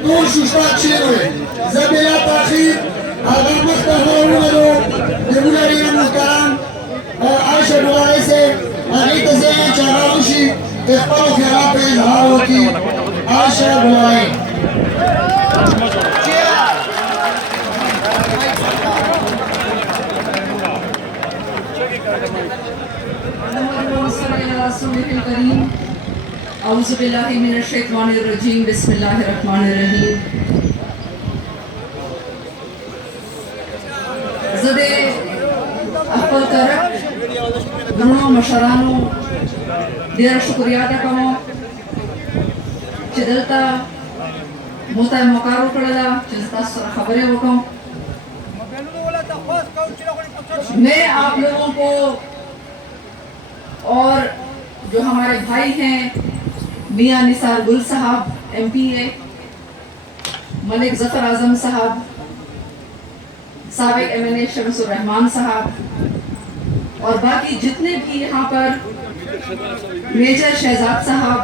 طول شوشتاك شيروي زبلا تاخير اگر مختار ولو دبولاري المكرم عائشة بغارسة اغيط زين چراوشي اخبروا خراب الهاوكي عائشة بغاري اعوذ باللہ من الشیطان الرجیم بسم اللہ الرحمن الرحیم زدے احفل کرک گرونو مشرانو دیر شکریاتا کمو چدلتا موتا موکارو کردلا چدلتا سر خبریں وکم میں آپ لوگوں کو اور جو ہمارے بھائی ہیں میاں نثار گل صاحب ایم پی اے ملک ظفر اعظم صاحب سابق ایم این اے شمس الرحمان صاحب اور باقی جتنے بھی یہاں پر میجر شہزاد صاحب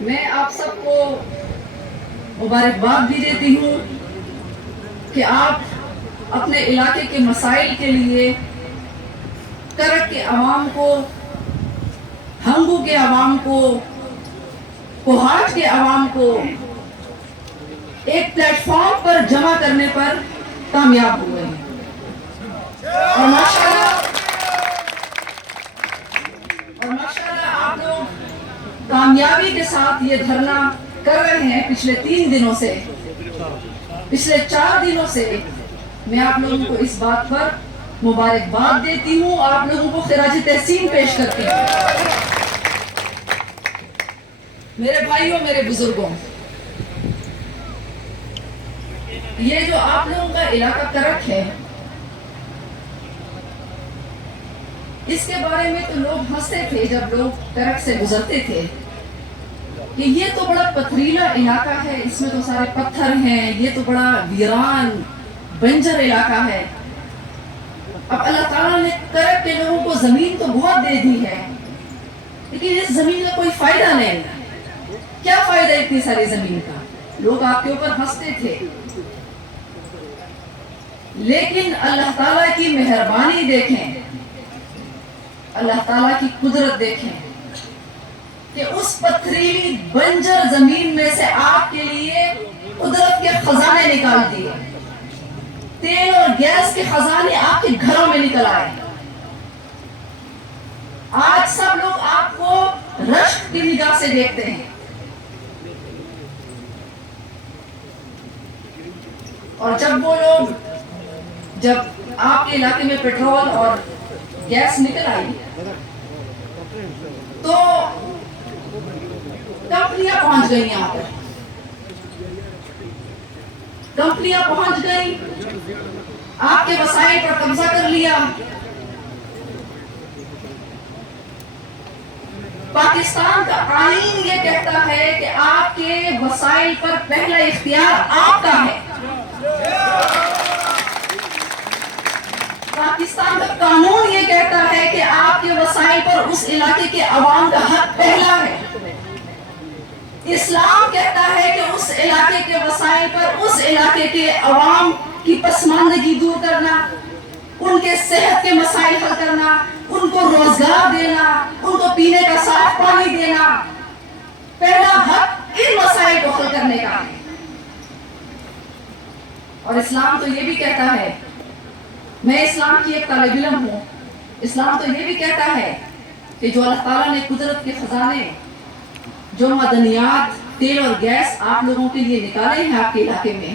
میں آپ سب کو مبارکباد بھی دیتی ہوں کہ آپ اپنے علاقے کے مسائل کے لیے کرک کے عوام کو ہنگو کے عوام کو کوہاٹ کے عوام کو ایک پلیٹ فارم پر جمع کرنے پر کامیاب ہوئے ہیں اور ماشاءاللہ آپ لوگ کامیابی کے ساتھ یہ دھرنا کر رہے ہیں پچھلے 3 دنوں سے پچھلے 4 دنوں سے میں آپ لوگوں کو اس بات پر مبارکباد دیتی ہوں آپ لوگوں کو خراج تحسین پیش کرتی ہوں میرے بھائیوں میرے بزرگوں یہ جو آپ لوگوں کا علاقہ کرک ہے اس کے بارے میں تو لوگ ہنستے تھے جب لوگ کرک سے گزرتے تھے کہ یہ تو بڑا پتھریلا علاقہ ہے اس میں تو سارے پتھر ہیں یہ تو بڑا ویران بنجر علاقہ ہے اب اللہ تعالیٰ نے کرک کے لوگوں کو زمین تو بہت دے دی ہے لیکن اس زمین کا کوئی فائدہ نہیں کیا فائدہ اتنی ساری زمین کا لوگ آپ کے اوپر ہنستے تھے لیکن اللہ تعالیٰ کی مہربانی دیکھیں اللہ تعالیٰ کی قدرت دیکھیں کہ اس پتھریلی بنجر زمین میں سے آپ کے لیے قدرت کے خزانے نکال دیے تیل اور گیس کے خزانے آپ کے گھروں میں نکل آئے آج سب لوگ آپ کو رشک کی نگاہ سے دیکھتے ہیں اور جب وہ لوگ جب آپ کے علاقے میں پیٹرول اور گیس نکل آئی تو کمپنیاں پہنچ گئی یہاں پر کمپنیاں پہنچ گئی آپ کے وسائل پر قبضہ کر لیا پاکستان کا آئین یہ کہتا ہے کہ آپ کے وسائل پر پہلا اختیار آپ کا ہے پاکستان کا قانون یہ کہتا ہے کہ آپ کے وسائل پر اس علاقے کے عوام کا حق پہلا ہے اسلام کہتا ہے کہ اس علاقے کے وسائل پر اس علاقے کے عوام کی پسماندگی دور کرنا ان کے صحت کے مسائل حل کرنا ان کو روزگار دینا ان کو پینے کا صاف پانی دینا پہلا حق ان مسائل کو حل کرنے کا ہے اور اسلام تو یہ بھی کہتا ہے میں اسلام کی ایک طالب علم ہوں اسلام تو یہ بھی کہتا ہے کہ جو اللہ تعالیٰ نے قدرت کے خزانے جو معدنیات تیل اور گیس آپ لوگوں کے لیے نکالے ہیں آپ کے علاقے میں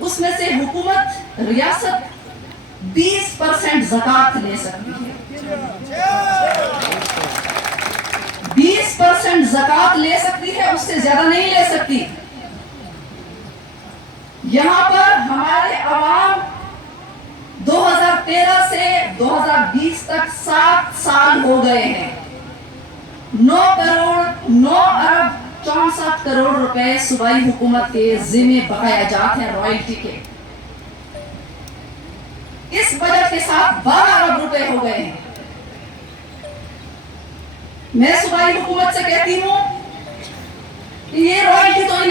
اس میں سے حکومت ریاست 20% زکوٰۃ لے سکتی ہے 20% زکوٰۃ لے سکتی ہے اس سے زیادہ نہیں لے سکتی یہاں پر ہمارے عوام 2013 سے 2020 تک 7 سال ہو گئے ہیں 9 ارب 64 کروڑ روپے صوبائی حکومت کے ذمہ بقایا جات ہیں رائلٹی کے اس بجٹ کے ساتھ 12 ارب روپے ہو گئے ہیں میں صوبائی حکومت سے کہتی ہوں کہ یہ رائلٹی تو ان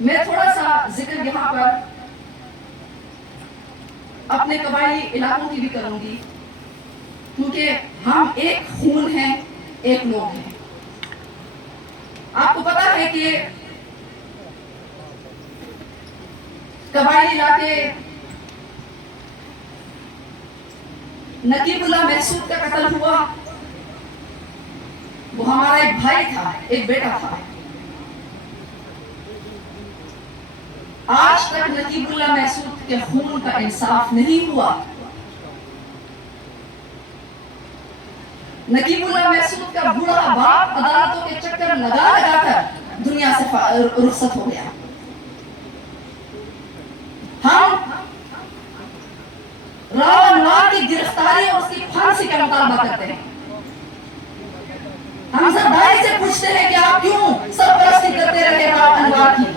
میں تھوڑا سا ذکر یہاں پر اپنے قبائلی علاقوں کی بھی کروں گی، کیونکہ ہم ایک خون ہیں، ایک لوگ ہیں۔ آپ کو پتا ہے کہ قبائلی علاقے نقیب اللہ محسود کا قتل ہوا، وہ ہمارا ایک بھائی تھا، ایک بیٹا تھا۔ آج تک نقیب اللہ محسود کے خون کا انصاف نہیں ہوا۔ نقیب اللہ محسود کا بوڑھا باپ عدالتوں کے چکر لگا لگا کر دنیا سے رخصت ہو گیا۔ ہم راو انوار کی گرفتاری اور اس کی پھانسی کا مطالبہ کرتے ہیں۔ ہم زرداری سے پوچھتے ہیں کہ آپ کیوں سرپرستی کرتے رہے راو انوار کی،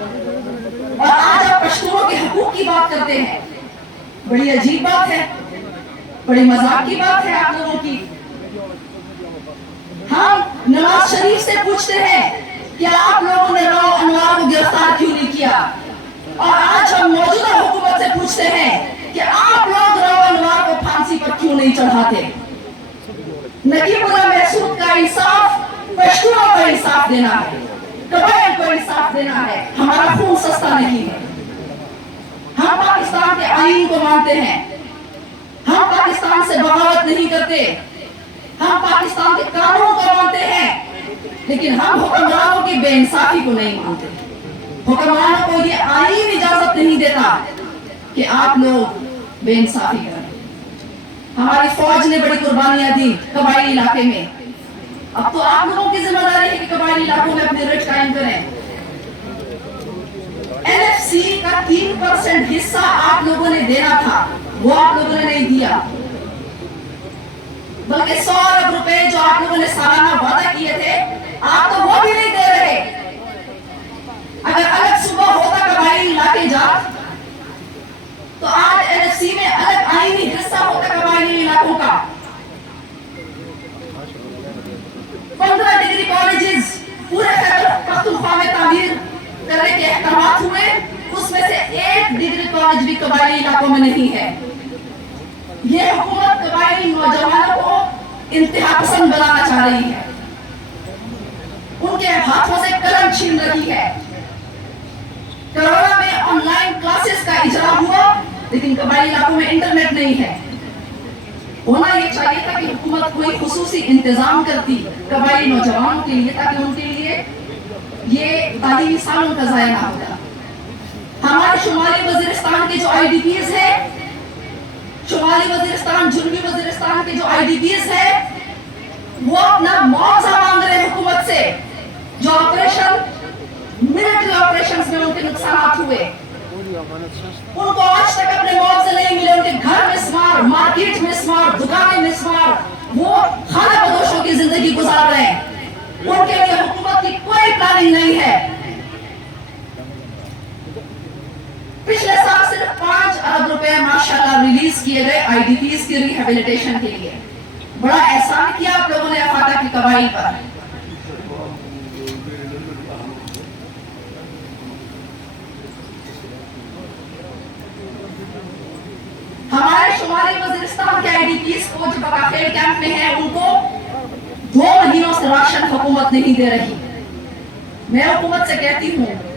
اور آج آپ پشتونوں کے حقوق کی بات کرتے ہیں۔ بڑی عجیب بات ہے، بڑی مذاق کی بات ہے آپ لوگوں کی۔ ہم نواز شریف سے پوچھتے ہیں کہ آپ لوگوں نے راو انوار کو گرفتار کیوں نہیں کیا، اور آج ہم موجودہ حکومت سے پوچھتے ہیں کہ آپ لوگ راو انوار کو پھانسی پر کیوں نہیں چڑھاتے۔ نقیب اللہ محسود کا انصاف پشتونوں کو انصاف دینا ہے، قبائل کو انصاف دینا ہے۔ ہمارا خون سستا نہیں ہے۔ ہم پاکستان کے آئین کو مانتے ہیں، ہم پاکستان سے بغاوت نہیں کرتے، ہم پاکستان کے قانون کو مانتے ہیں، لیکن ہم حکمرانوں کی بے انصافی کو نہیں مانتے۔ حکمرانوں کو یہ آئین اجازت نہیں دیتا کہ آپ لوگ بے انصافی کریں۔ ہماری فوج نے بڑی قربانیاں دی قبائلی علاقے میں، اب تو آپ لوگوں کی ذمہ داری ہے کہ قبائلی علاقوں میں اپنے رٹ قائم کریں۔ NFC کا 3% حصہ آپ لوگوں نے دینا تھا، وہ آپ لوگوں نے نہیں دیا، بلکہ 100 ارب روپے جو آپ لوگوں نے سالانہ وعدہ کیے تھے، آپ تو وہ بھی نہیں دے رہے۔ اگر الگ صوبہ ہوتا قبائلی علاقے جات، تو آج NFC میں الگ آئینی حصہ ہوتا قبائلی علاقوں کا۔ 15 ڈگری کالجز پورے خیبر پختونخوا میں تعمیر کرنے کے احکامات ہوئے، اس میں سے 1 ڈگری کالج بھی قبائلی علاقوں میں نہیں ہے۔ یہ حکومت قبائلی نوجوانوں کو انتہا پسند بنانا چاہ رہی ہے، ان کے ہاتھوں سے قلم چھین رہی ہے۔ کروڑا میں آن لائن کلاسز کا اجرا ہوا، لیکن قبائلی علاقوں میں انٹرنیٹ نہیں ہے۔ ہونا یہ چاہیے تھا کہ حکومت کوئی خصوصی انتظام کرتی قبائلی نوجوانوں کے لیے، تاکہ ان کے لیے یہ تعلیمی سالوں کا ضائع نہ ہوتا۔ ہمارے شمالی وزیرستان کے جو IDPs ہیں، شمالی وزیرستان، جنوبی وزیرستان کے جو IDPs ہیں، وہ اپنا معاوضہ مانگ رہے ہیں حکومت سے، جو ملٹری آپریشنز میں ان کے نقصانات ہوئے، ان کو آج تک اپنے معاوضے نہیں ملے۔ ان کے گھر مسمار، مارکیٹ مسمار، دکانیں مسمار، وہ خانہ بدوشوں کی زندگی گزار رہے ہیں۔ ان کے لیے حکومت کی کوئی پلاننگ نہیں ہے۔ پچھلے سال صرف 5 ارب روپے ماشاءاللہ ریلیز کیے گئے IDPs کی ریہیبلیٹیشن کے لیے۔ بڑا احسان کیا آپ لوگوں نے افاقہ کی قبائل پر۔ ہمارے شمالی وزیرستان کے IDPs کو جو بقاخیل کیمپ میں ہیں، ان کو 2 مہینوں سے راشن حکومت نہیں دے رہی۔ میں حکومت سے کہتی ہوں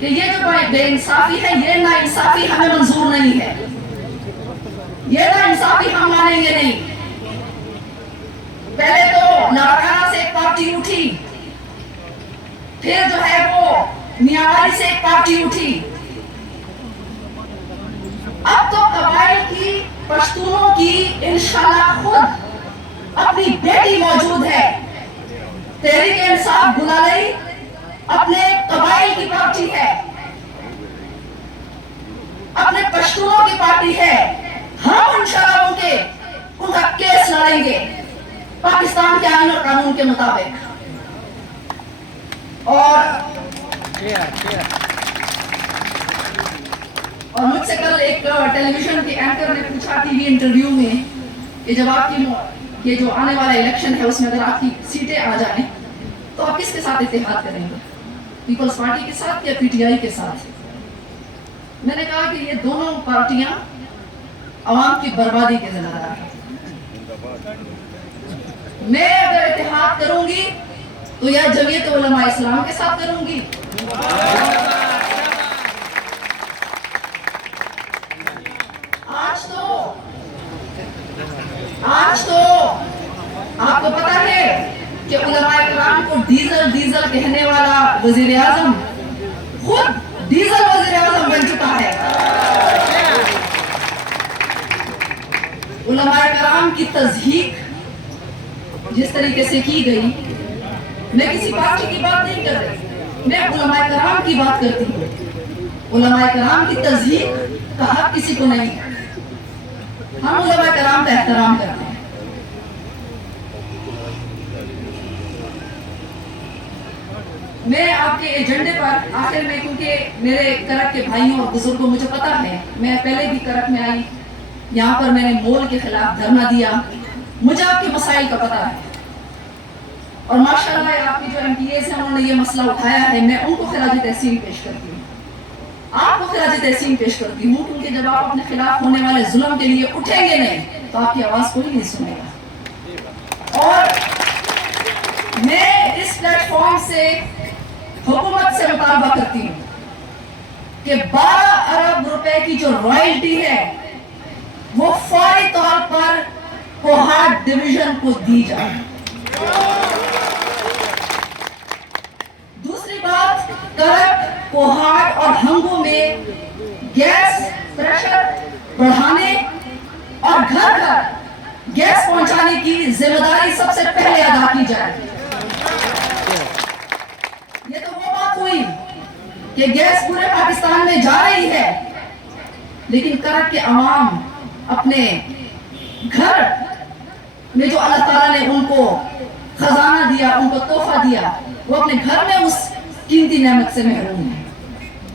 کہ یہ جو بے انصافی ہے، یہ نا انصافی ہمیں منظور نہیں ہے، یہ نا انصافی ہم مانیں گے نہیں۔ پہلے تو لاڑکانہ سے ایک پارٹی اٹھی، پھر جو ہے وہ میاوالی سے ایک پارٹی اٹھی، اب تو قبائل کی، پشتونوں کی انشاءاللہ خود اپنی بیٹی موجود ہے۔ تحریک انصاف گلالئی اپنے قبائل کی پارٹی ہے، اپنے پشتونوں کی پارٹی ہے۔ ہم انشاءاللہ ان کا کیس لڑیں گے پاکستان کے آئین اور قانون کے مطابق۔ اور مجھ سے کل ایک ٹیلی ویژن کے اینکر نے پوچھا ٹی وی انٹرویو میں کہ جب آپ کی یہ جو آنے والا الیکشن ہے اس میں اگر آپ کی سیٹیں آ جائیں تو آپ کس کے ساتھ اتحاد کریں گے؟ پیپلز پارٹی کے ساتھ یا پی ٹی آئی کے ساتھ. میں نے کہا کہ یہ دونوں پارٹیاں عوام کی بربادی کے ذمہ دار ہیں. میں اگر اتحاد کروں گی تو یا جمعیت علماء اسلام کے ساتھ کروں گی آج تو آپ کو پتا ہے کہ علماء کرام کو ڈیزل کہنے والا وزیر اعظم خود ڈیزل وزیر اعظم بن چکا ہے. علماء کرام کی تضحیق جس طریقے سے کی گئی، میں کسی پارٹی کی بات نہیں کر رہی، میں علماء کرام کی بات کرتی ہوں. علماء کرام کی تضحیق کا حق کسی کو نہیں ہے. ہم علماء کرام کا احترام کرتے ہیں. میں آپ کے ایجنڈے پر آخر میں، کیونکہ میرے کرک کے بھائیوں اور بزرگوں مجھے پتا ہے، میں پہلے بھی کرک میں آئی، یہاں پر میں نے مول کے خلاف دھرنا دیا، مجھے آپ کے مسائل کا پتا ہے. اور ماشاءاللہ آپ کی جو ایم پی ایز ہیں انہوں نے یہ مسئلہ اٹھایا ہے، میں ان کو خراج تحسین پیش کرتی ہوں، آپ کو خراج تحسین پیش کرتی ہوں، کیونکہ جب آپ اپنے خلاف ہونے والے ظلم کے لیے اٹھیں گے نہیں تو آپ کی آواز کوئی نہیں سنے گا. اور میں اس پلیٹ فارم سے حکومت سے مطالبہ کرتی ہوں کہ 12 ارب روپے کی جو رائلٹی ہے وہ فوری طور پر کوہاٹ ڈویژن کو دی جائے. دوسری بات، کرک، کوہاٹ اور ہنگو میں گیس پریشر بڑھانے اور گھر گھر گیس پہنچانے کی ذمہ داری سب سے پہلے ادا کی جائے. یہ تو وہ بات ہوئی کہ گیس پورے پاکستان میں جا رہی ہے، لیکن کرک کے عوام اپنے گھر میں جو اللہ تعالیٰ نے ان کو خزانہ دیا، ان کو تحفہ دیا، وہ اپنے گھر میں اس قیمتی نعمت سے محروم ہے.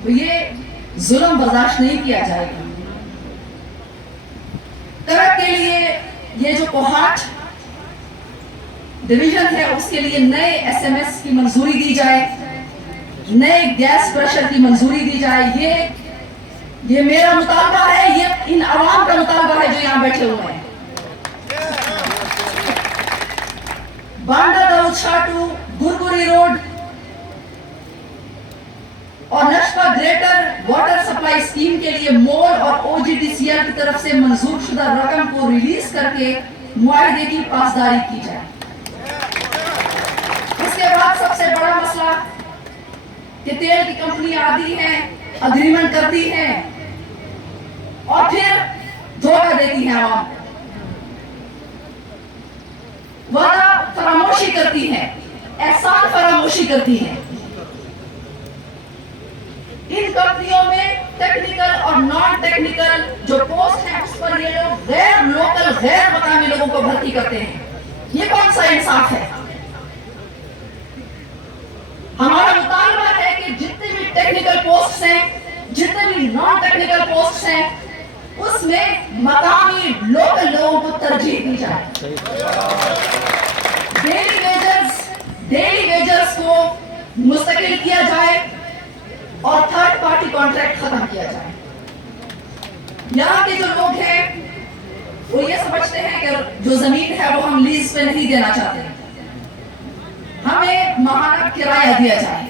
تو یہ ظلم برداشت نہیں کیا جائے گا. کرک کے لیے یہ جو کوہاٹ ڈویژن ہے اس کے لیے نئے ایس ایم ایس کی منظوری دی جائے، نئے گیس پریشر کی منظوری دی جائے. یہ میرا مطالبہ ہے، یہ ان عوام کا مطالبہ ہے جو یہاں بیٹھے ہوئے ہیں. بانڈا داؤد شاہ ٹو گرگری روڈ اور نشپا گریٹر واٹر سپلائی اسکیم کے لیے مول اور او جی ڈی سی ایل کی طرف سے منظور شدہ رقم کو ریلیز کر کے معاہدے کی پاسداری کی جائے. اس کے بعد سب سے بڑا مسئلہ کہ تیل کی کمپنیاں آتی ہیں، اگریمنٹ کرتی ہیں اور پھر دھوکہ دیتی ہیں عوام کو، وعدہ فراموشی کرتی ہیں، احسان فراموشی کرتی ہیں. ان کمپنیوں میں ٹیکنیکل اور نان ٹیکنیکل جو پوسٹ ہیں اس پر یہ لوگ غیر لوکل، غیر مقامی لوگوں کو بھرتی کرتے ہیں. یہ کون سا انصاف ہے؟ ہمارا مطالبہ ہے کہ جتنے بھی ٹیکنیکل پوسٹ ہیں، جتنے بھی نان ٹیکنیکل پوسٹ ہیں، اس میں مقامی لوکل لوگوں کو ترجیح دی جائے. ڈیلی ویجرز کو مستقل کیا جائے اور تھرڈ پارٹی کانٹریکٹ ختم کیا جائے. یہاں کے جو لوگ ہیں وہ یہ سمجھتے ہیں کہ جو زمین ہے وہ ہم لیز پہ نہیں دینا چاہتے، ہمیں ماہانہ کرایہ دیا جائے.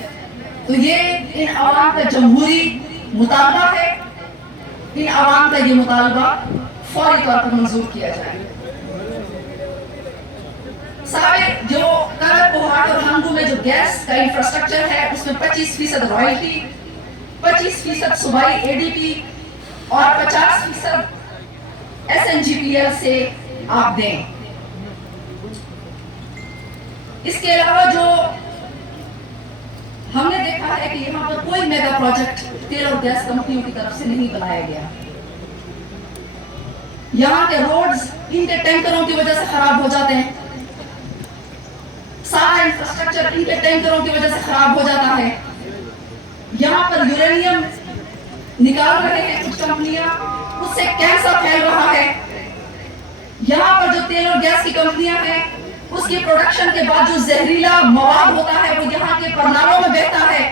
تو یہ ان عوام کا جمہوری مطالبہ ہے، ان عوام کا یہ مطالبہ فوری طور پر منظور کیا جائے. سارے جو کرک، کوہاٹ اور ہنگو میں جو گیس کا انفراسٹرکچر ہے اس میں 25% رائلٹی، 25% صوبائی اے ڈی پی اور 50% S N G P L سے آپ دیں. اس کے علاوہ جو ہم نے دیکھا ہے کہ یہاں پر کوئی میگا پروجیکٹ تیل اور گیس کمپنیوں کی طرف سے نہیں بنایا گیا. یہاں کے روڈز ان کے ٹینکروں کی وجہ سے خراب ہو جاتے ہیں، سارا انفراسٹرکچر ان کے ٹینکروں کی وجہ سے خراب ہو جاتا ہے. یہاں پر یورینیم نکال رہے ہیں کچھ کمپنیاں، اس سے کینسر پھیل رہا ہے. یہاں پر جو تیل اور گیس کی کمپنیاں ہیں اس کی پروڈکشن کے بعد جو زہریلا مواد ہوتا ہے وہ یہاں کے پرنالوں میں بہتا ہے.